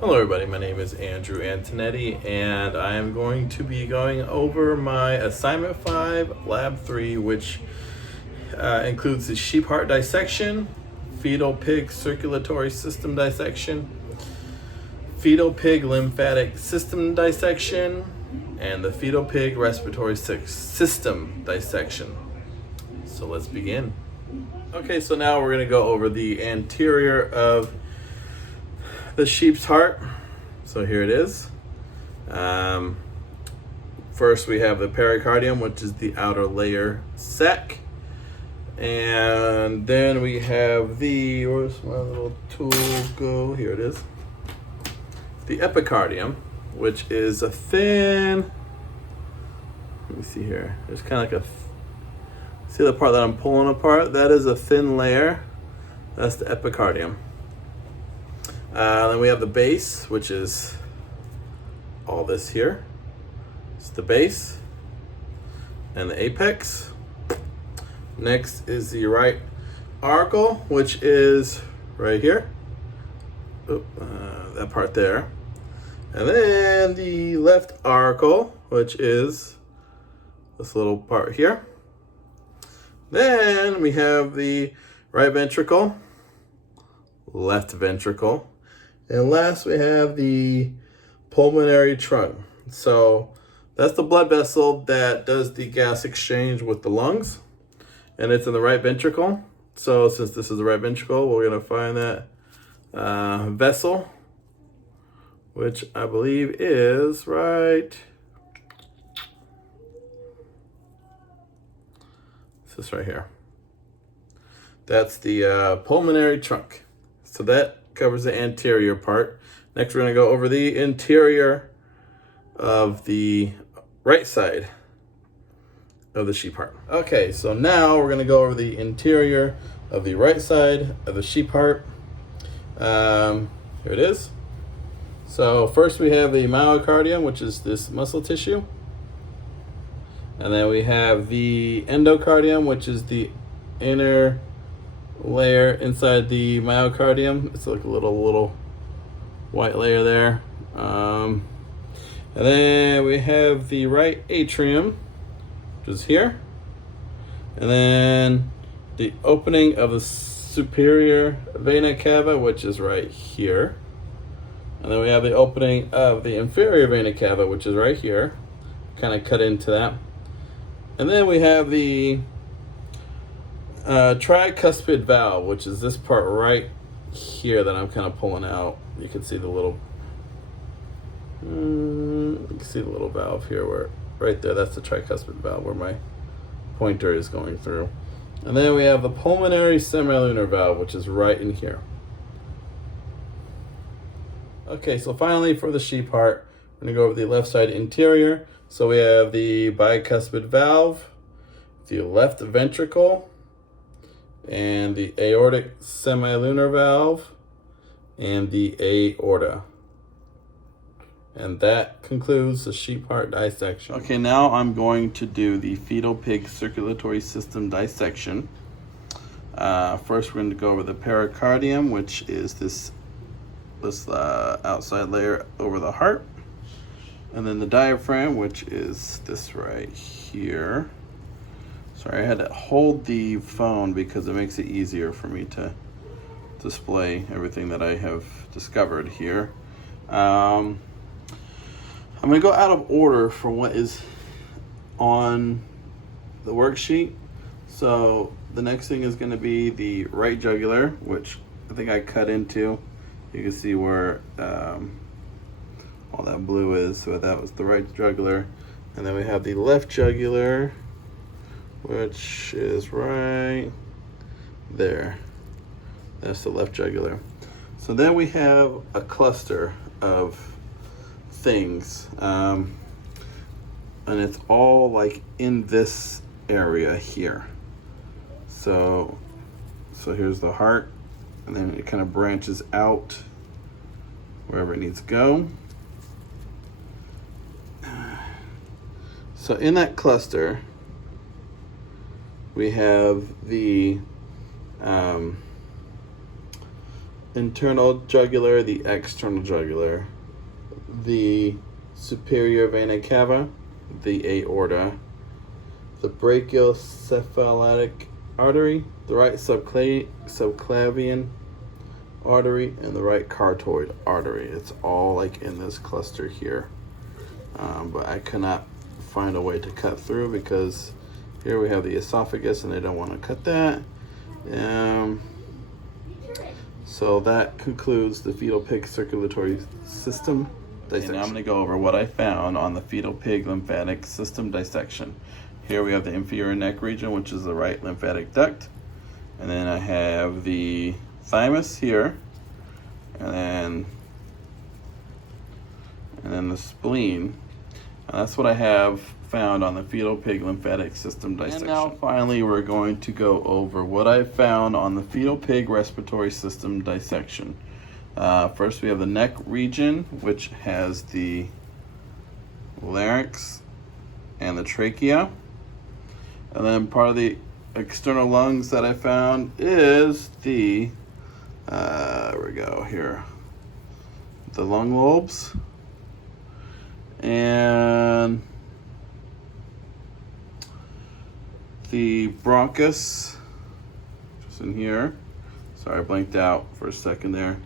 Hello everybody, my name is Andrew Antonetti and I am going to be going over my assignment 5, lab 3, which includes the sheep heart dissection, fetal pig circulatory system dissection, fetal pig lymphatic system dissection, and the fetal pig respiratory system dissection. So let's begin. Okay, so now we're going to go over the anterior of the sheep's heart. So here it is. First we have the pericardium, which is the outer layer sac. And then we have the, where's my little tool go? Here it is. The epicardium, which is a thin, let me see here. There's kind of like see the part that I'm pulling apart? That is a thin layer. That's the epicardium. Then we have the base, which is all this here. It's the base and the apex. Next is the right auricle, which is right here. That part there. And then the left auricle, which is this little part here. Then we have the right ventricle, left ventricle. And last, we have the pulmonary trunk. So that's the blood vessel that does the gas exchange with the lungs. And it's in the right ventricle. So since this is the right ventricle, we're going to find that vessel, which I believe is right. It's this right here. That's the pulmonary trunk. So that covers the anterior part. Next, we're going to go over the interior of the right side of the sheep heart. Okay, so now we're going to go over the interior of the right side of the sheep heart. Here it is. So first we have the myocardium, which is this muscle tissue. And then we have the endocardium, which is the inner layer inside the myocardium. It's like a little white layer there. And then we have the right atrium, which is here. And then the opening of the superior vena cava, which is right here. And then we have the opening of the inferior vena cava, which is right here. Kind of cut into that. And then we have the tricuspid valve, which is this part right here that I'm kind of pulling out. You can see the little, valve here, where right there. That's the tricuspid valve where my pointer is going through. And then we have the pulmonary semilunar valve, which is right in here. Okay, so finally for the sheep heart, we're gonna go over the left side interior. So we have the bicuspid valve, the left ventricle, and the aortic semilunar valve, and the aorta. And that concludes the sheep heart dissection. Okay, now I'm going to do the fetal pig circulatory system dissection. First, we're going to go over the pericardium, which is this outside layer over the heart. And then the diaphragm, which is this right here. Sorry, I had to hold the phone because it makes it easier for me to display everything that I have discovered here. I'm going to go out of order for what is on the worksheet. So the next thing is going to be the right jugular, which I think I cut into. You can see where all that blue is. So that was the right jugular. And then we have the left jugular, which is right there. That's the left jugular. So then we have a cluster of things, and it's all like in this area here. So here's the heart, and then it kind of branches out wherever it needs to go. So in that cluster, we have the internal jugular, the external jugular, the superior vena cava, the aorta, the brachiocephalic artery, the right subclavian artery, and the right carotid artery. It's all like in this cluster here. But I cannot find a way to cut through because here we have the esophagus and I don't want to cut that. So that concludes the fetal pig circulatory system dissection. And now I'm going to go over what I found on the fetal pig lymphatic system dissection. Here we have the inferior neck region, which is the right lymphatic duct. And then I have the thymus here. And then the spleen. And that's what I have found on the fetal pig lymphatic system dissection. And now finally we're going to go over what I found on the fetal pig respiratory system dissection. First we have the neck region, which has the larynx and the trachea. And then part of the external lungs that I found is the, there we go here, the lung lobes. And the bronchus, just in here. Sorry, I blanked out for a second there.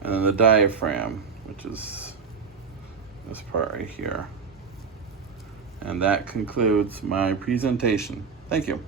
And then the diaphragm, which is this part right here. And that concludes my presentation. Thank you.